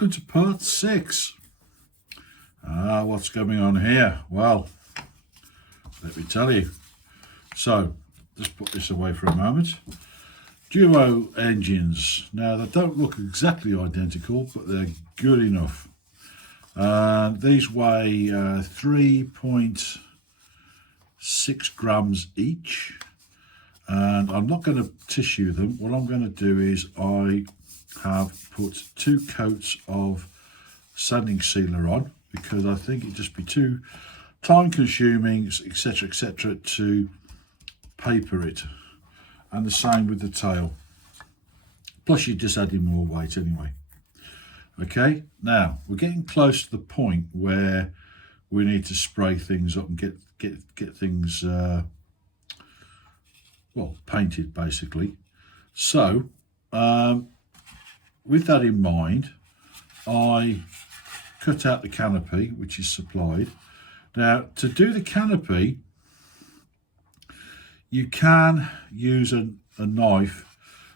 welcome to part 6. What's going on here? Well, let me tell you. So, just put this away for a moment. Duo engines. Now, they don't look exactly identical, but they're good enough. These weigh 3.6 grams each. And I'm not going to tissue them. What I'm going to do is I have put 2 coats of sanding sealer on, because I think it'd just be too time consuming, etc., to paper it. And the same with the tail. Plus you're just adding more weight anyway. Okay, now we're getting close to the point where we need to spray things up and get things well, painted basically. So with that in mind, I cut out the canopy which is supplied. Now, to do the canopy, you can use a knife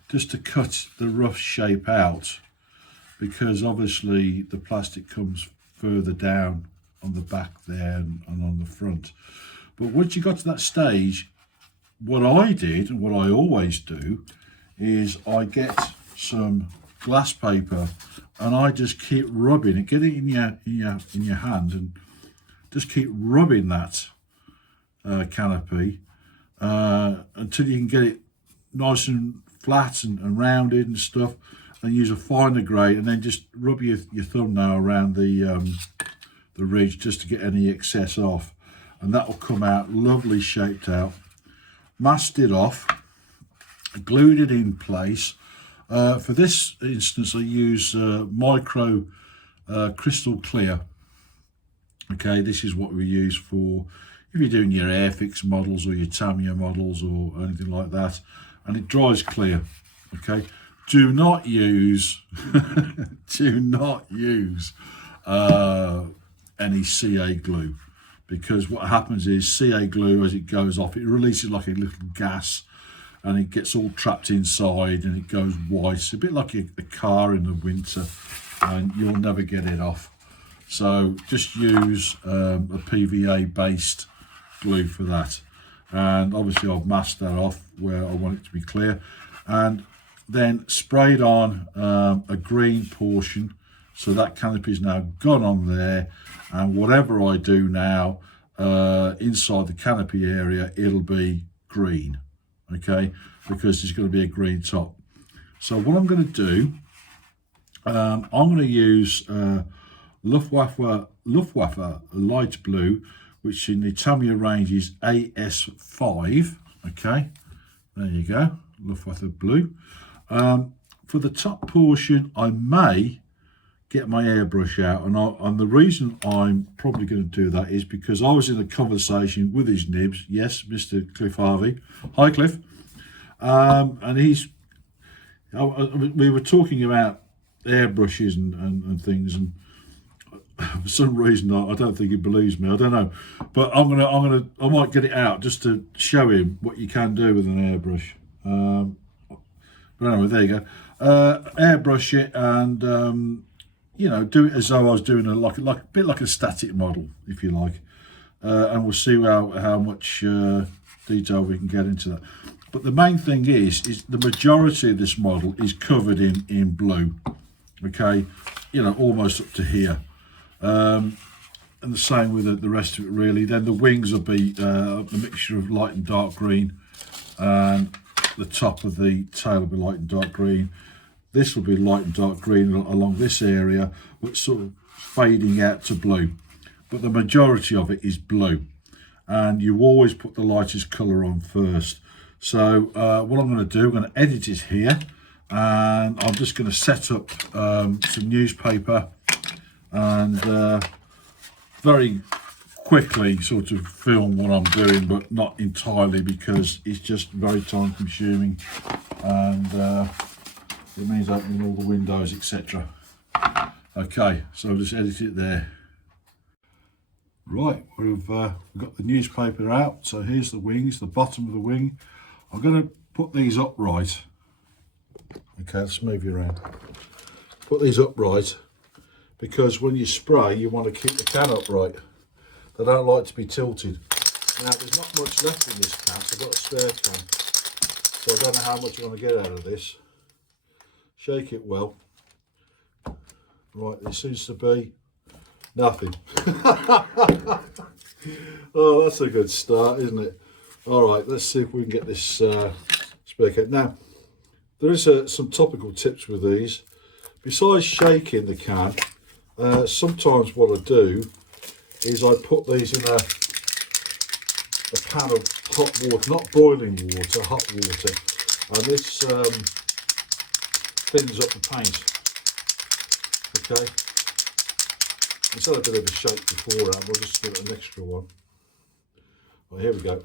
just to cut the rough shape out, because obviously the plastic comes further down on the back there and on the front. But once you got to that stage, what I did and what I always do is I get some glass paper and I just keep rubbing it, get it in your hand and just keep rubbing that canopy until you can get it nice and flat and rounded and stuff, and use a finer grade, and then just rub your thumbnail around the ridge just to get any excess off, and that will come out lovely shaped out. Masked it off, glued it in place. For this instance I use micro crystal clear. Okay, this is what we use for if you're doing your Airfix models or your Tamiya models or anything like that, and it dries clear. Okay, do not use any CA glue, because what happens is CA glue, as it goes off, it releases like a little gas and it gets all trapped inside and it goes white. It's a bit like a car in the winter, and you'll never get it off. So just use a PVA based glue for that. And obviously I've masked that off where I want it to be clear, and then sprayed on a green portion, so that canopy is now gone on there. And whatever I do now inside the canopy area, it'll be green, okay, because there's going to be a green top. So what I'm going to do, I'm going to use Luftwaffe light blue, which in the Tamiya range is AS5. Okay, there you go, Luftwaffe blue. For the top portion, I may get my airbrush out, and the reason I'm probably going to do that is because I was in a conversation with his nibs. Yes, Mr. Cliff Harvey. Hi, Cliff. And we were talking about airbrushes and things, and for some reason I don't think he believes me. I don't know, but I might get it out just to show him what you can do with an airbrush. But anyway, there you go. Airbrush it and you know, do it as though I was doing a bit like a static model, if you like, and we'll see how much detail we can get into that. But the main thing is the majority of this model is covered in blue. Okay, you know, almost up to here. And the same with the rest of it really. Then the wings will be a mixture of light and dark green, and the top of the tail will be light and dark green. This will be light and dark green along this area, but sort of fading out to blue. But the majority of it is blue, and you always put the lightest colour on first. So what I'm going to do, I'm going to edit it here, and I'm just going to set up some newspaper and very quickly sort of film what I'm doing, but not entirely, because it's just very time consuming, and it means opening all the windows, etc. Okay, so I'll just edit it there. Right, we've got the newspaper out. So here's the wings, the bottom of the wing. I'm going to put these upright. Okay, let's move you around. Put these upright because when you spray you want to keep the can upright. They don't like to be tilted. Now there's not much left in this can, so I've got a spare can, so I don't know how much I'm going to get out of this. Shake it well. Right, there seems to be nothing. Oh, that's a good start, isn't it? All right, let's see if we can get this spare can. Now, there is some topical tips with these. Besides shaking the can, sometimes what I do is I put these in a pan of hot water, not boiling water, hot water, and this thins up the paint. Okay, let's have a bit of a shake beforehand. We'll just give it an extra one. Well, here we go.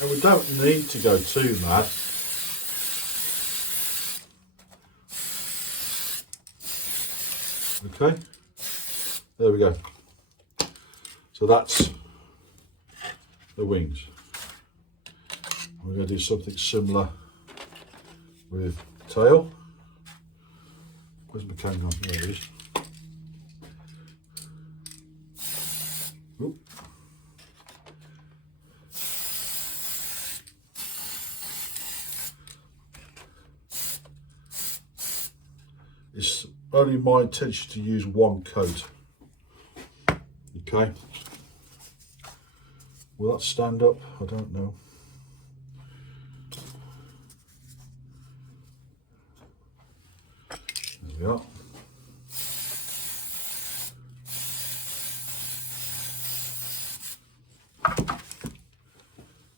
And we don't need to go too mad. Okay, there we go. So that's the wings. We're going to do something similar with tail. Where's my can gone? There it is. Oop. It's only my intention to use one coat. Okay. Will that stand up? I don't know. There we are.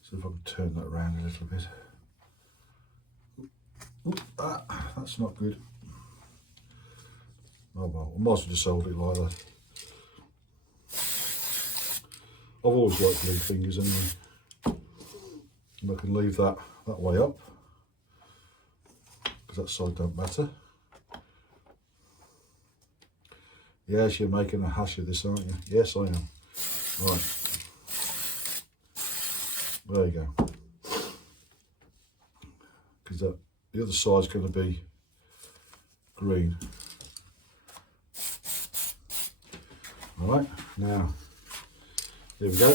See if I can turn that around a little bit. That's not good. Oh well, I might as well just hold it like that. I've always liked to leave fingers anyway. And I can leave that way up, because that side don't matter. Yes, you're making a hash of this, aren't you? Yes, I am. Right. There you go. Because the other side's going to be green. All right, now, here we go.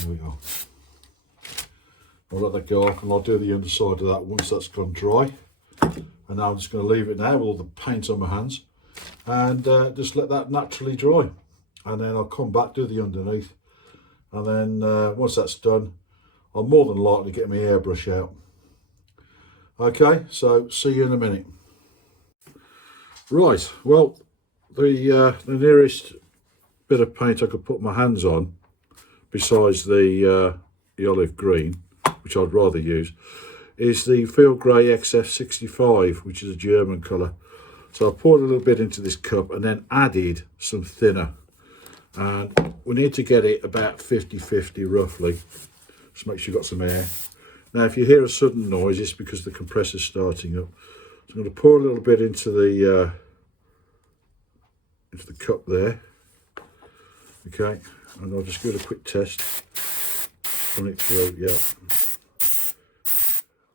There we go. I'll let that go off and I'll do the underside of that once that's gone dry. And now I'm just going to leave it now with all the paint on my hands and just let that naturally dry. And then I'll come back, do the underneath. And then once that's done, I'll more than likely get my airbrush out. Okay, so see you in a minute. Right, well, the nearest bit of paint I could put my hands on, besides the olive green, which I'd rather use, is the Field Grey XF65, which is a German colour. So I poured a little bit into this cup and then added some thinner. And we need to get it about 50-50 roughly. Just make sure you've got some air. Now if you hear a sudden noise, it's because the compressor's starting up. So I'm going to pour a little bit into the cup there. Okay, and I'll just give it a quick test. Run it through, yeah.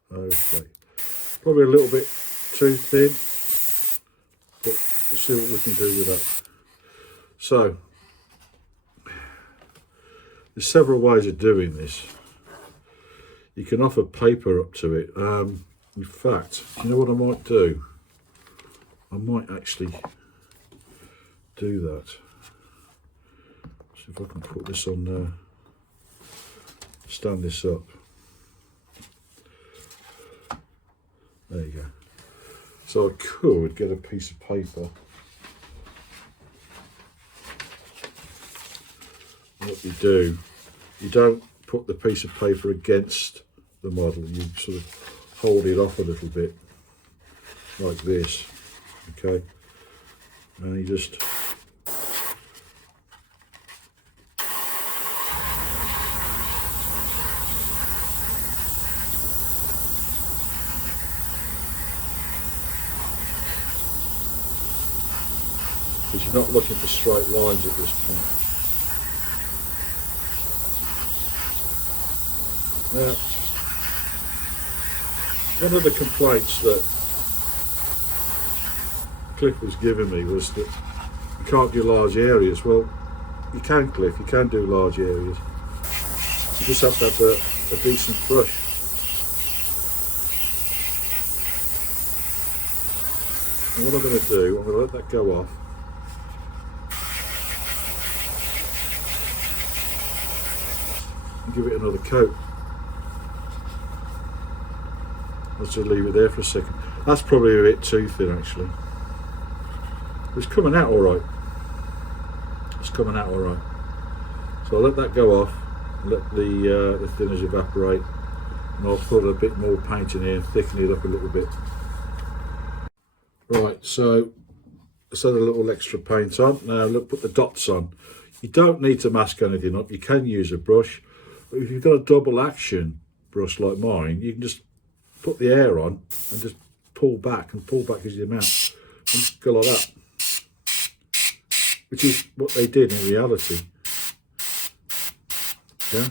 Okay, probably a little bit too thin, but we'll see what we can do with that. So, there's several ways of doing this. You can offer paper up to it. In fact, you know what I might do? I might actually do that. See if I can put this on there. Stand this up. There you go. So I could get a piece of paper. What you do, you don't put the piece of paper against the model, you sort of hold it off a little bit like this, okay, and you just because you're not looking for straight lines at this point. Now, one of the complaints that Cliff was giving me was that you can't do large areas. Well, you can, Cliff, you can do large areas. You just have to have a decent brush. And what I'm going to do, I'm going to let that go off. And give it another coat. Let's just leave it there for a second. That's probably a bit too thin actually. It's coming out alright. It's coming out alright. So I'll let that go off, let the thinners evaporate, and I'll put a bit more paint in here and thicken it up a little bit. Right, so let's add a little extra paint on. Now look, put the dots on. You don't need to mask anything up, you can use a brush, but if you've got a double action brush like mine, you can just put the air on and just pull back, and pull back is the amount, and just go like that, which is what they did in reality. Yeah.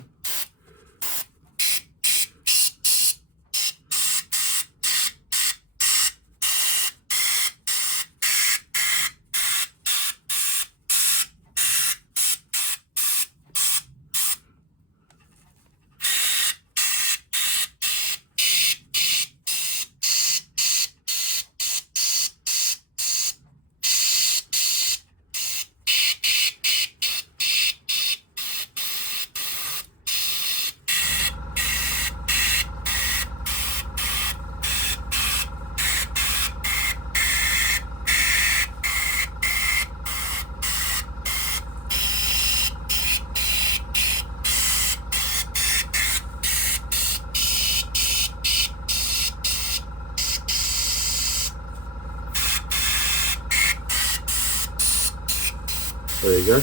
There you go.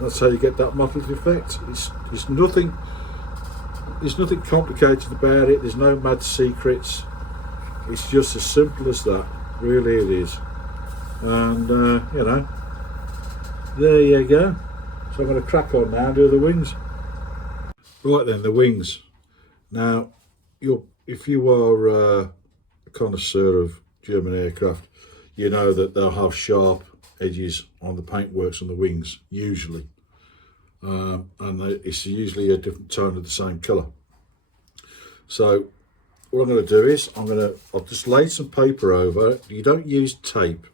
That's how you get that mottled effect. It's nothing. There's nothing complicated about it. There's no mad secrets. It's just as simple as that. Really, it is. And you know, there you go. So I'm going to crack on now and do the wings. Right then, the wings. Now, if you are a connoisseur of German aircraft, you know that they'll have sharp edges on the paintworks on the wings, usually. And it's usually a different tone of the same colour. So what I'm going to do is I'll just lay some paper over it. You don't use tape.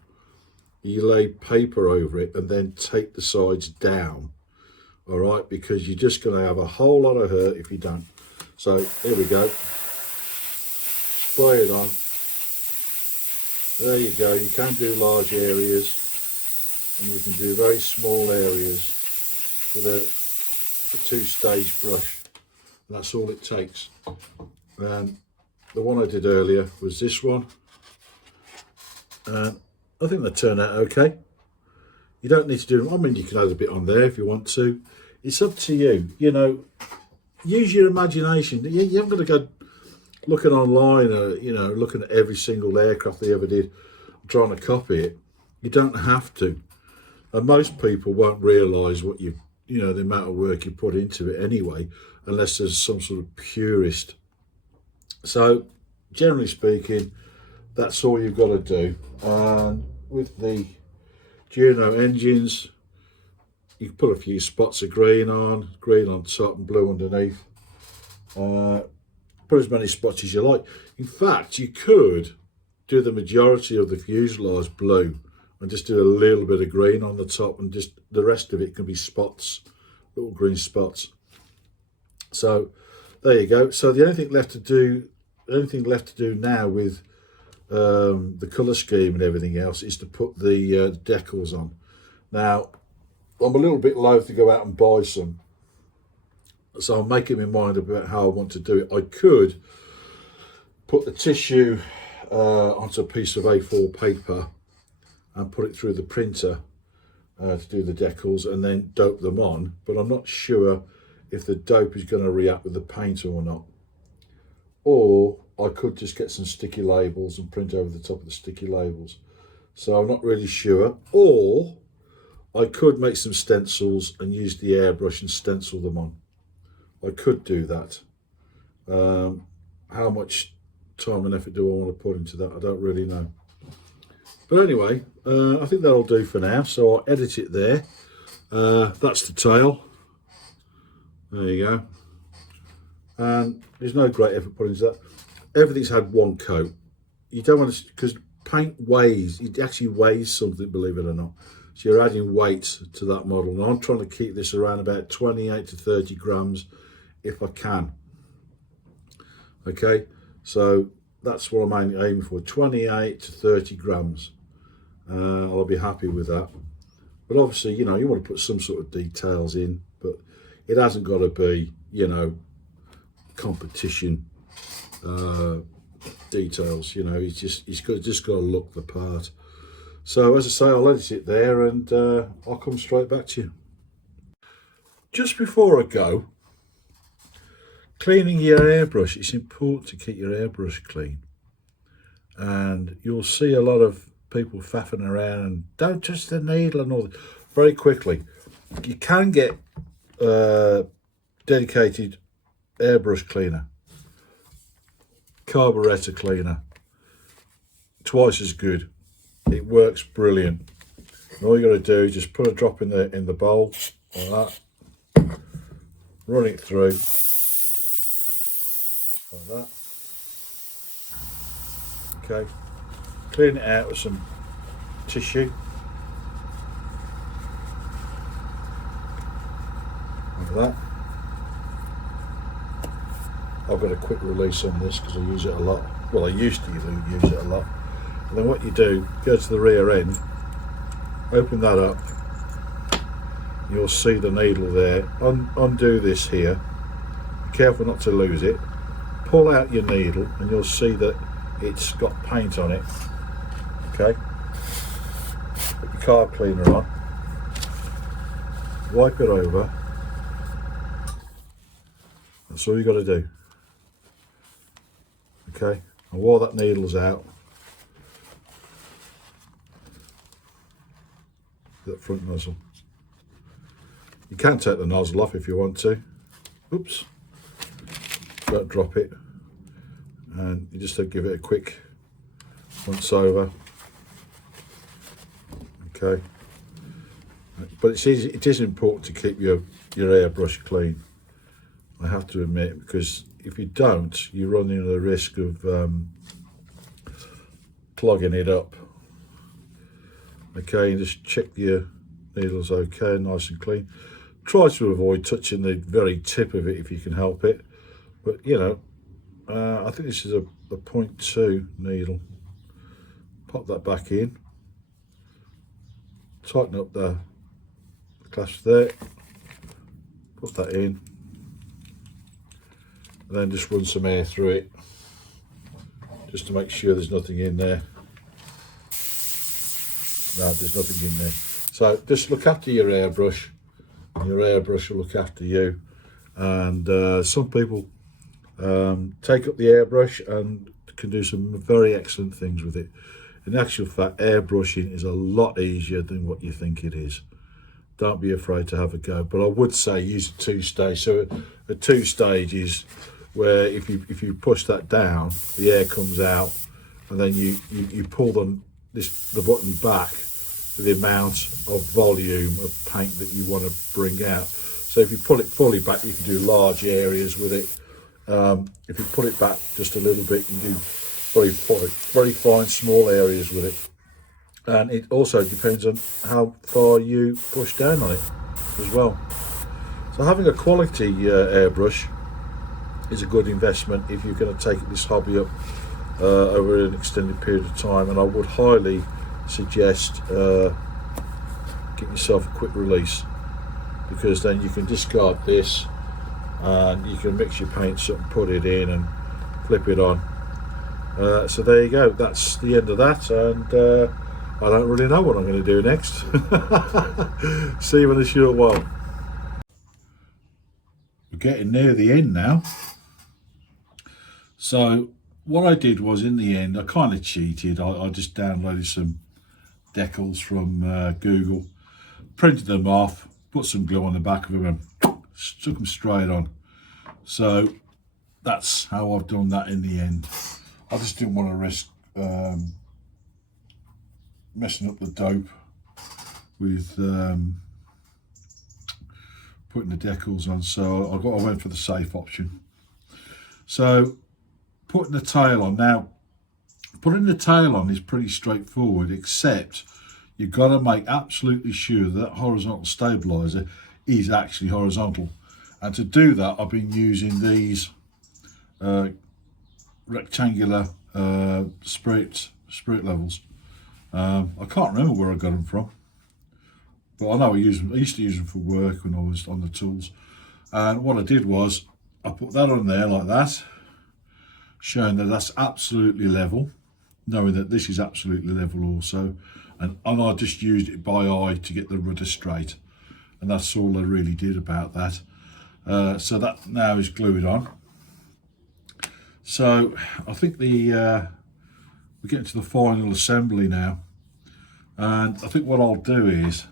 You lay paper over it and then tape the sides down. All right, because you're just going to have a whole lot of hurt if you don't. So here we go. Spray it on. There you go. You can do large areas, and you can do very small areas with a two-stage brush. And that's all it takes. And the one I did earlier was this one, and I think they turned out okay. You don't need to do them. I mean, you can add a bit on there if you want to. It's up to you. You know, use your imagination. You haven't got to go looking online or, you know, looking at every single aircraft they ever did, trying to copy it. You don't have to. And most people won't realise what you know, the amount of work you put into it anyway, unless there's some sort of purist. So, generally speaking, that's all you've got to do. And with the Juno engines, you can put a few spots of green on top and blue underneath. Put as many spots as you like. In fact, you could do the majority of the fuselage blue and just do a little bit of green on the top, and just the rest of it can be spots, little green spots. So there you go. So the only thing left to do now with the colour scheme and everything else is to put the decals on. Now, I'm a little bit loath to go out and buy some, so I'm making my mind about how I want to do it. I could put the tissue onto a piece of A4 paper and put it through the printer to do the decals and then dope them on, but I'm not sure if the dope is going to react with the paint or not. Or I could just get some sticky labels and print over the top of the sticky labels. So I'm not really sure. Or I could make some stencils and use the airbrush and stencil them on. I could do that. How much time and effort do I want to put into that? I don't really know. But anyway, I think that'll do for now. So I'll edit it there. That's the tail. There you go. And there's no great effort put into that. Everything's had one coat. You don't want to, because paint weighs, it actually weighs something, believe it or not. So you're adding weight to that model. And I'm trying to keep this around about 28 to 30 grams if I can. Okay, so that's what I'm aiming for, 28 to 30 grams. I'll be happy with that. But obviously, you know, you want to put some sort of details in, but it hasn't got to be, you know, competition details. You know, it's just got to look the part. So as I say, I'll edit it there, and I'll come straight back to you. Just before I go, cleaning your airbrush. It's important to keep your airbrush clean, and you'll see a lot of people faffing around and don't touch the needle and all that. Very quickly, you can get dedicated airbrush cleaner, carburetor cleaner, twice as good. It works brilliant. And all you got to do is just put a drop in the bowl like that, run it through like that. Okay, clean it out with some tissue like that. I've got a quick release on this because I use it a lot. Well, I used to use it a lot. And then what you do, go to the rear end, open that up, you'll see the needle there. Undo this here, be careful not to lose it. Pull out your needle and you'll see that it's got paint on it. Okay, put your carb cleaner on, wipe it over. That's all you got to do. Okay, and while that needle's out, that front nozzle, you can take the nozzle off if you want to. Oops, don't drop it, and you just give it a quick once over. Okay, but it's easy, it is important to keep your airbrush clean, I have to admit, because if you don't, you run into the risk of clogging it up. Okay, and just check your needles okay, nice and clean. Try to avoid touching the very tip of it if you can help it. But you know, I think this is a 0.2 needle. Pop that back in. Tighten up the clasp there. Put that in. And then just run some air through it, just to make sure there's nothing in there. No, there's nothing in there. So just look after your airbrush, and your airbrush will look after you. And some people take up the airbrush and can do some very excellent things with it. In actual fact, airbrushing is a lot easier than what you think it is. Don't be afraid to have a go. But I would say use a two-stage. So a two-stage is where if you push that down, the air comes out, and then you pull the button back for the amount of volume of paint that you want to bring out. So if you pull it fully back, you can do large areas with it. If you pull it back just a little bit, you can do very fine small areas with it. And it also depends on how far you push down on it as well. So having a quality airbrush is a good investment if you're going to take this hobby up over an extended period of time. And I would highly suggest get yourself a quick release, because then you can discard this and you can mix your paints up and put it in and flip it on. So there you go, that's the end of that, and I don't really know what I'm going to do next. See you in a short while. getting near the end now. So what I did was, in the end, I kind of cheated. I just downloaded some decals from Google, printed them off, put some glue on the back of them and stuck them straight on. So that's how I've done that in the end. I just didn't want to risk messing up the dope with putting the decals on, so I went for the safe option. So putting the tail on. Now, putting the tail on is pretty straightforward, except you've got to make absolutely sure that horizontal stabilizer is actually horizontal. And to do that, I've been using these rectangular spirit levels. I can't remember where I got them from, but I know I used to use them for work when I was on the tools. And what I did was I put that on there like that, showing that that's absolutely level, knowing that this is absolutely level also, and I just used it by eye to get the rudder straight, and that's all I really did about that. So that now is glued on. So I think we're getting to the final assembly now, and I think what I'll do is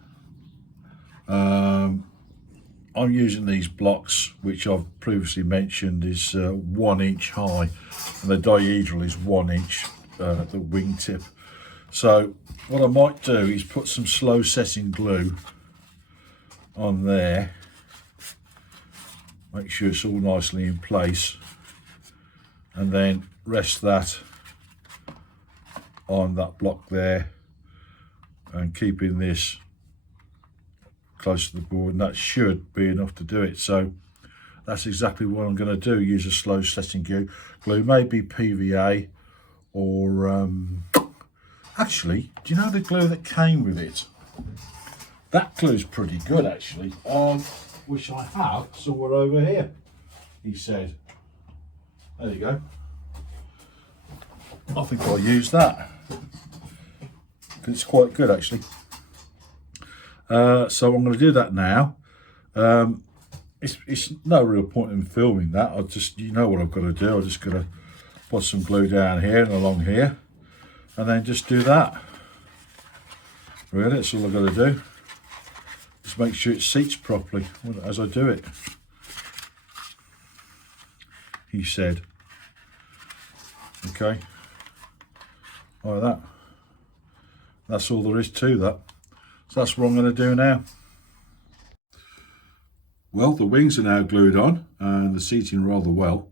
I'm using these blocks, which I've previously mentioned is 1 inch high, and the dihedral is 1 inch at the wingtip. So what I might do is put some slow setting glue on there, make sure it's all nicely in place, and then rest that on that block there, and keeping this close to the board, and that should be enough to do it. So that's exactly what I'm going to do, use a slow setting glue, maybe PVA, or actually, do you know the glue that came with it? That glue's pretty good actually, which I have somewhere over here, he said. There you go. I think I'll use that because it's quite good actually. So I'm going to do that now. It's no real point in filming that. I just, you know what I've got to do. I'm just going to put some glue down here and along here, and then just do that. Really, that's all I've got to do. Just make sure it seats properly as I do it, he said. Okay, like that. That's all there is to that. So that's what I'm going to do now. Well, the wings are now glued on and the seating rather well,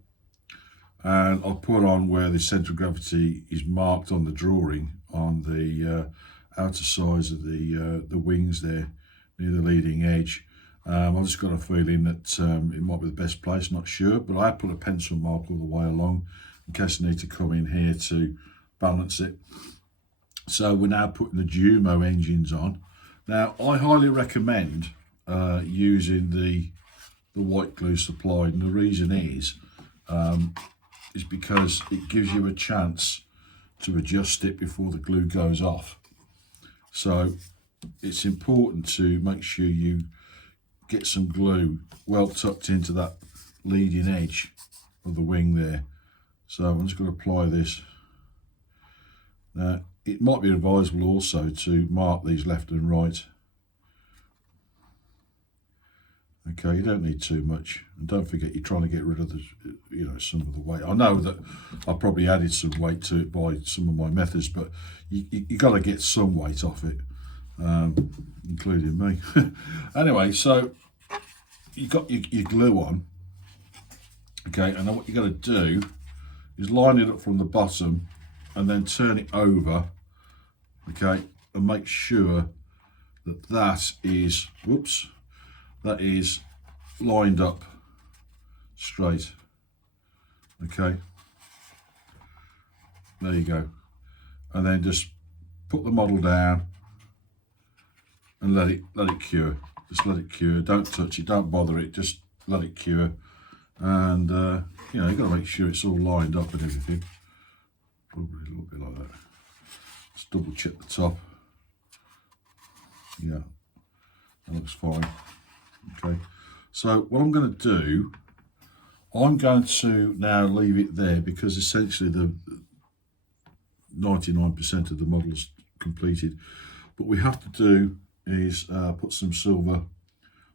and I'll put on where the centre of gravity is marked on the drawing on the outer sides of the wings there near the leading edge. I've just got a feeling that it might be the best place, not sure, but I put a pencil mark all the way along in case I need to come in here to balance it. So we're now putting the Dumo engines on. Now I highly recommend using the white glue supplied, and the reason is because it gives you a chance to adjust it before the glue goes off. So it's important to make sure you get some glue well tucked into that leading edge of the wing there. So I'm just going to apply this. Now it might be advisable also to mark these left and right. Okay, you don't need too much, and don't forget you're trying to get rid of the, some of the weight. I know that I probably added some weight to it by some of my methods, but you got to get some weight off it, including me. Anyway, so you got your glue on, okay, and then what you're going to do is line it up from the bottom and then turn it over, okay, and make sure that that is, whoops, that is lined up straight. Okay, there you go. And then just put the model down and let it cure. Just let it cure. Don't touch it, don't bother it, just let it cure. And you've got to make sure it's all lined up and everything. Probably a little bit like that. Just double check the top. Yeah, that looks fine. Okay, so what I'm going to do I'm going to now leave it there because essentially the 99% of the model's completed. What we have to do is put some silver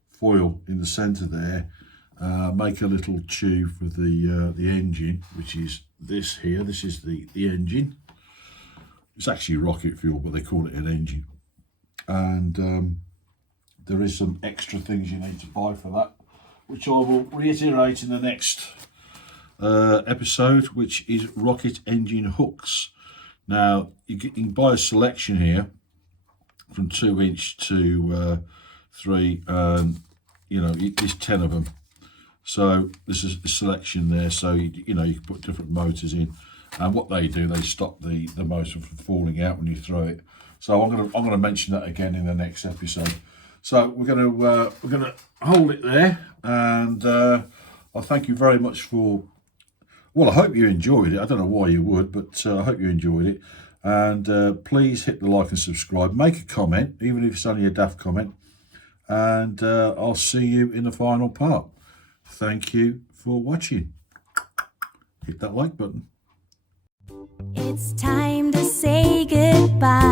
foil in the centre there, make a little tube for the engine, which is this here. This is the engine. It's actually rocket fuel, but they call it an engine. And there is some extra things you need to buy for that, which I will reiterate in the next episode, which is rocket engine hooks. Now you can buy a selection here from 2 inch to 3, you know, there's 10 of them. So this is the selection there. So you know, you can put different motors in, and what they do, they stop the motor from falling out when you throw it. So I'm gonna mention that again in the next episode. So we're gonna hold it there, and I thank you very much for. Well, I hope you enjoyed it. I don't know why you would, but I hope you enjoyed it. And please hit the like and subscribe. Make a comment, even if it's only a daft comment. And I'll see you in the final part. Thank you for watching. Hit that like button. It's time to say goodbye.